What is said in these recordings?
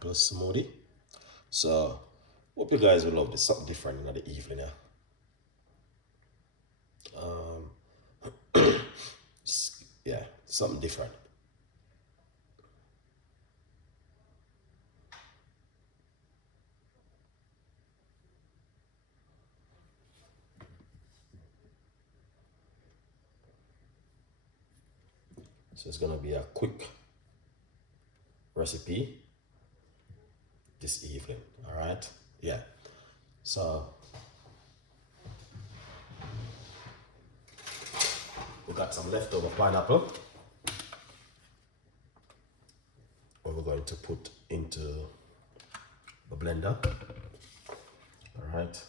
pineapple smoothie. So, hope you guys will love this. Something different in the evening. Yeah. Yeah, something different. So it's gonna be a quick recipe this evening. All right. Yeah. So we got some leftover pineapple. What we're going to put into the blender. All right.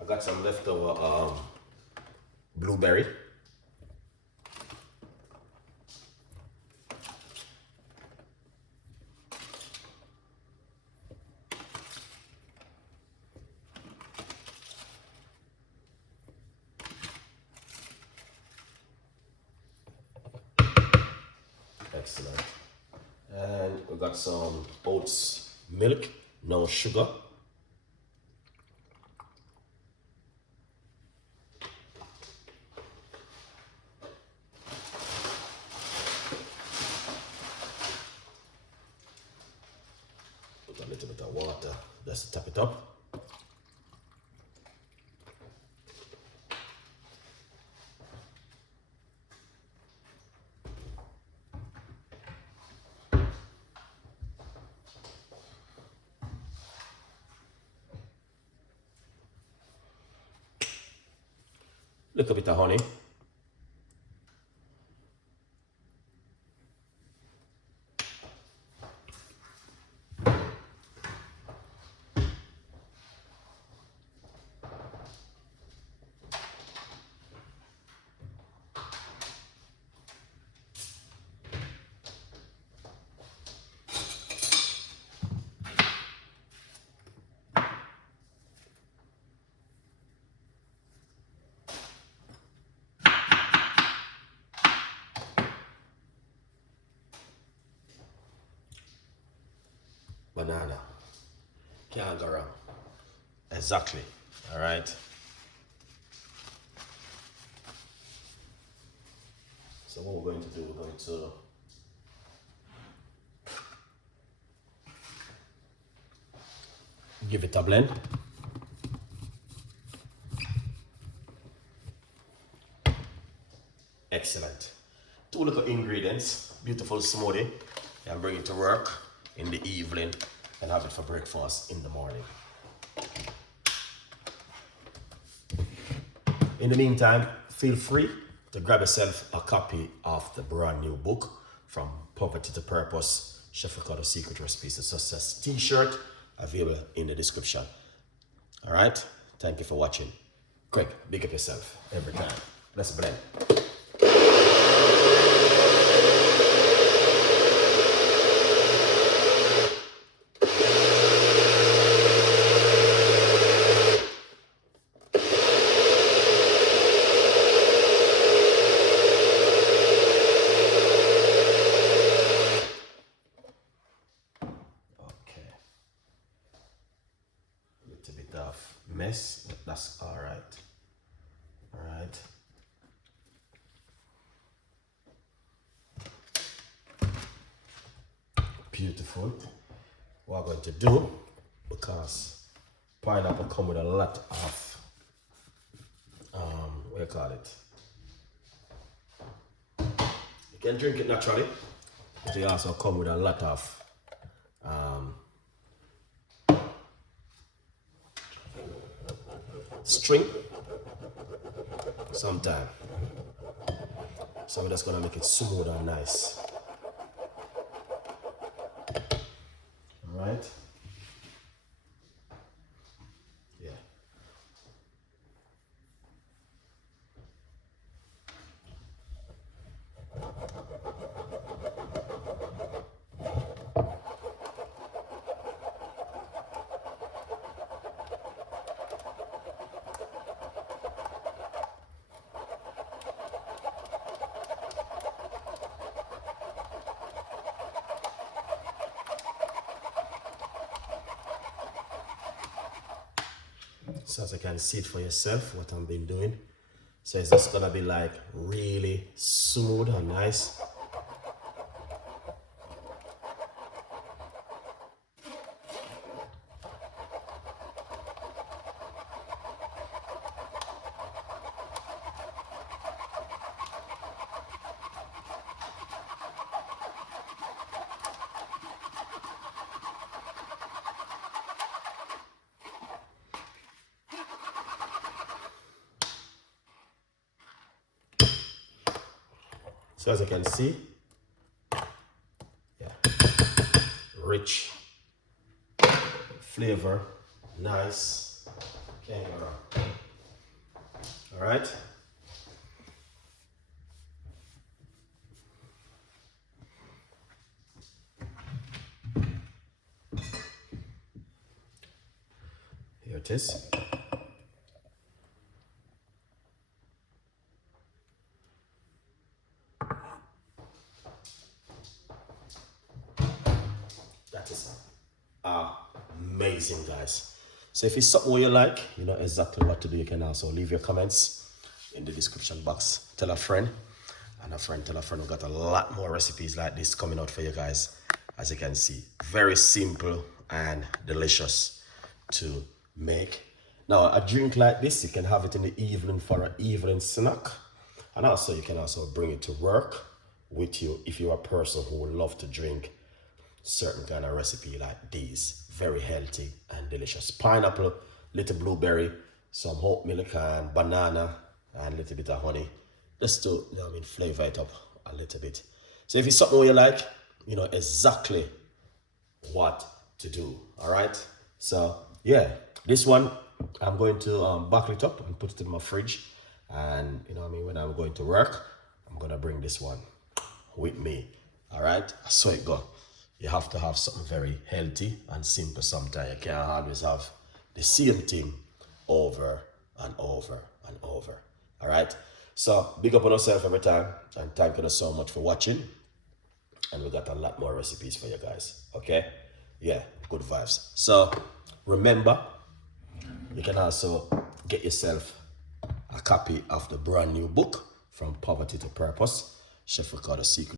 I got some leftover blueberry. Excellent. And we got some oats milk, no sugar. Put a little bit of water just to tap it up. Little bit of honey. Banana. Can't go wrong. Exactly. All right. So what we're going to do, we're going to give it a blend. Excellent. 2 little ingredients, beautiful smoothie. You can bring it to work in the evening and have it for breakfast in the morning. In the meantime, feel free to grab yourself a copy of the brand new book, From Poverty to Purpose, Chef Ricardo Secret Recipes and Success t-shirt, available in the description. All right, thank you for watching. Quick, big up yourself every time. Let's blend. A bit of mess, but that's all right. All right. Beautiful. What I'm going to do, because pineapple come with a lot of what do you call it? You can drink it naturally, but they also come with a lot of string sometime. So we're just gonna make it smooth and nice. All right. Yeah. So as you can see it for yourself, what I've been doing. So it's just gonna be like really smooth and nice. So as you can see, yeah, rich flavor, nice. Can't go wrong. All right. Here it is. That is amazing, guys. So if it's something you like, you know exactly what to do. You can also leave your comments in the description box. Tell a friend, and a friend tell a friend. We've got a lot more recipes like this coming out for you guys. As you can see, very simple and delicious to make. Now, a drink like this, you can have it in the evening for an evening snack. And also, you can also bring it to work with you if you're a person who would love to drink certain kind of recipe like these. Very healthy and delicious. Pineapple, little blueberry, some oat milk and banana, and a little bit of honey. Just to, you know what I mean, flavor it up a little bit. So if it's something you like, you know exactly what to do. All right. So yeah, this one I'm going to buckle it up and put it in my fridge. And you know what I mean, when I'm going to work, I'm gonna bring this one with me. All right. So it go. You have to have something very healthy and simple sometimes. You can't always have the same thing over and over and over. All right. So big up on yourself every time, and thank you so much for watching. And we got a lot more recipes for you guys. Okay. Yeah, good vibes. So remember, you can also get yourself a copy of the brand new book, From Poverty to Purpose, Chef Ricardo Secret